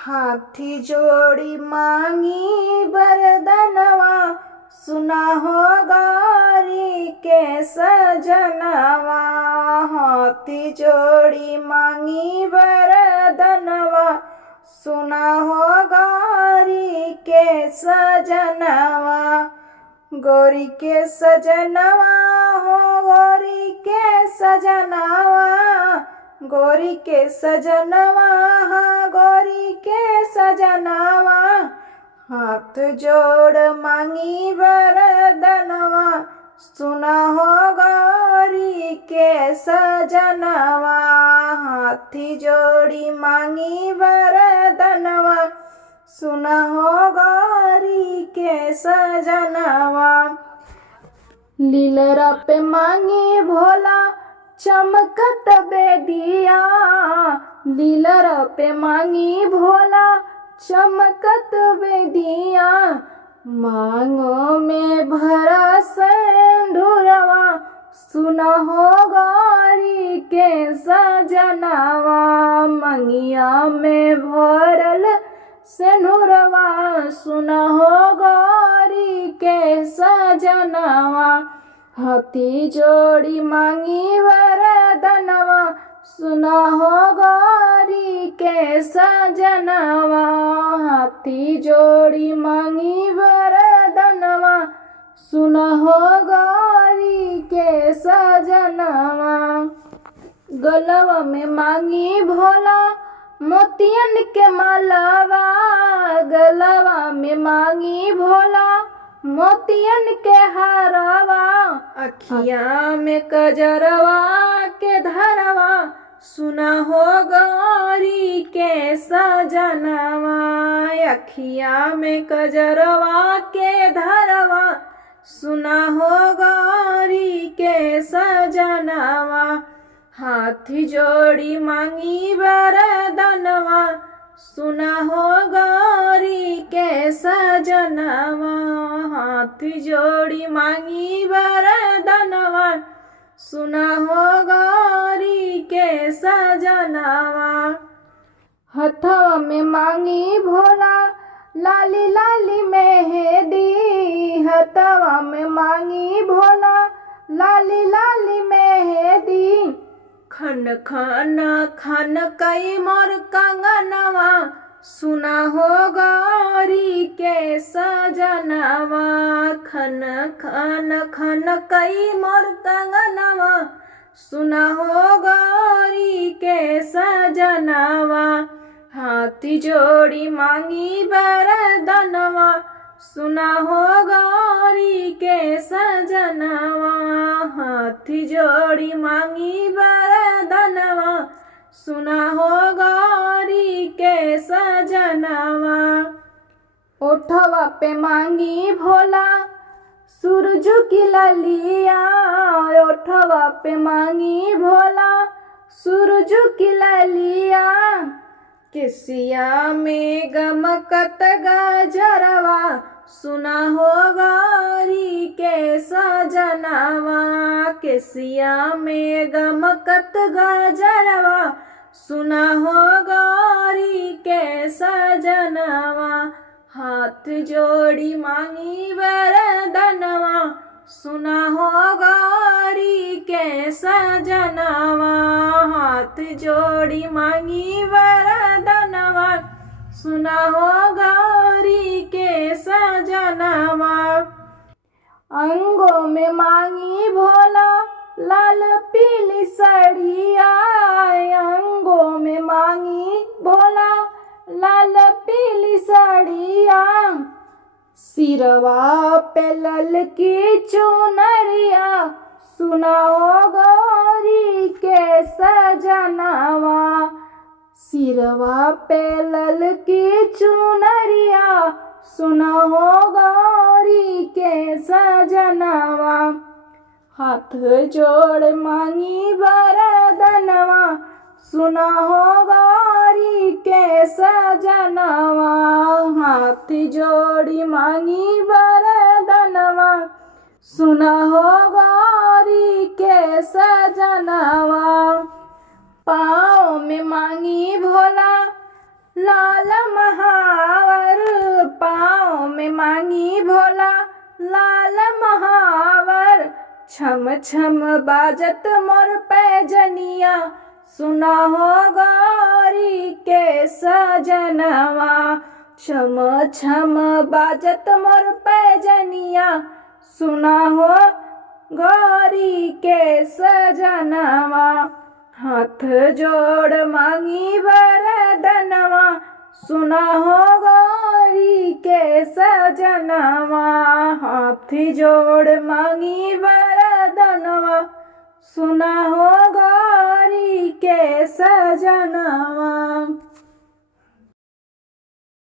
हाथी जोड़ी मांगी वरदनवा, सुना हो गौरी के सजनवा। हाथी जोड़ी मांगी वरदनवा, सुना हो गौरी के सजनवा। गौरी के सजनवा हो गौरी के सजनवा, गौरी के सजनवा हाँ गौरी के सजनवा। हाथ जोड़ मांगी वरदनवा, सुना हो गौरी के सजनवा। हाथी जोड़ी मांगी वरदनवा, सुना हो गौरी के सजनवा। लीलरा पे मांगी भोला चमकत बेदिया, लीलरा पे मांगी भोला चमकत बेदिया। मांगों में भरा सिंदूरवा, सुना हो गौरी के सजनवा। मंगिया में भरल सिंदूरवा, सुना हो गौरी के सजनवा। हाथी जोड़ी मांगी वरदनवा, सुना हो गौरी के सजनवा। हाथी जोड़ी मांगी वरदनवा, सुना हो गौरी के सजनवा। गलवा में मांगी भोला मोतियन के मालावा, गलवा में मांगी भोला मोतियन के हारवा। अखियाँ में कजरवा के धरवा, सुना हो गौरी के सजनवा। अखियाँ में कजरवा के धरवा, सुना हो गौरी के सजनवा। हाथी जोड़ी मांगी वरदनवा, सुना हो गौरी के सजनवा। हाथी जोड़ी मांगी वरदनवा, सुना हो गौरी के सजनवा। हथवा में मांगी भोला लाली लाली मेहंदी, हथवा में मांगी भोला लाली लाली मेहंदी। खन खन खन कई मोर कंगनवा, सुना हो गौरी के सजनवा। खन खन खन कई मोर कंगनवा, सुना हो गौरी के सजनवा। हाथी जोड़ी मांगी वरदनवा, सुना हो गौरी के सजनवा। हाथी जोड़ी मांगी वरदनवा, सुना हो गौरी के सजनवा। ओठवा पे मांगी भोला सूरज की ललिया, ओठवा पे मांगी भोला सूरज की ललिया। केसिया में गमकत गजरवा, सुना हो गौरी के सजनवा। केसिया में गमकत गजरवा, सुना हो गौरी के सजनवा। हाथ जोड़ी मांगी वरदनवा, सुना हो गौरी के सजनवा। हाथ जोड़ी मांगी वरदनवा, सुना हो गौरी के सजनवा। अंगों में मांगी भोला लाल पीली साड़िया, अंगों में मांगी भोला लाल पीली साड़िया। सिरवा पे लल की चुनरिया, सुना हो गौरी के सजनवा। सिरवा पे लल की चुनरिया, सुना हो गौरी के सजनवा। हाथ जोड़ मांगी वरदनवा, सुना हो गौरी के सजनवा। हाथ जोड़ी मांगी वरदनवा, सुना हो गौरी के सजनवा। पाँव में मांगी भोला लाल में मांगी भोला लाल महावर। छम छम बाजत मोर पैजनिया सुना हो गौरी के सजनवा। छम छम बाजत मोर पैजनिया सुना हो गौरी के सजनवा। हाथ जोड़ मांगी वरदनवा सुना हो गौरी के सजनवा। हाथ जोड़ मांगी वरदनवा सुना हो गौरी के सजनवा।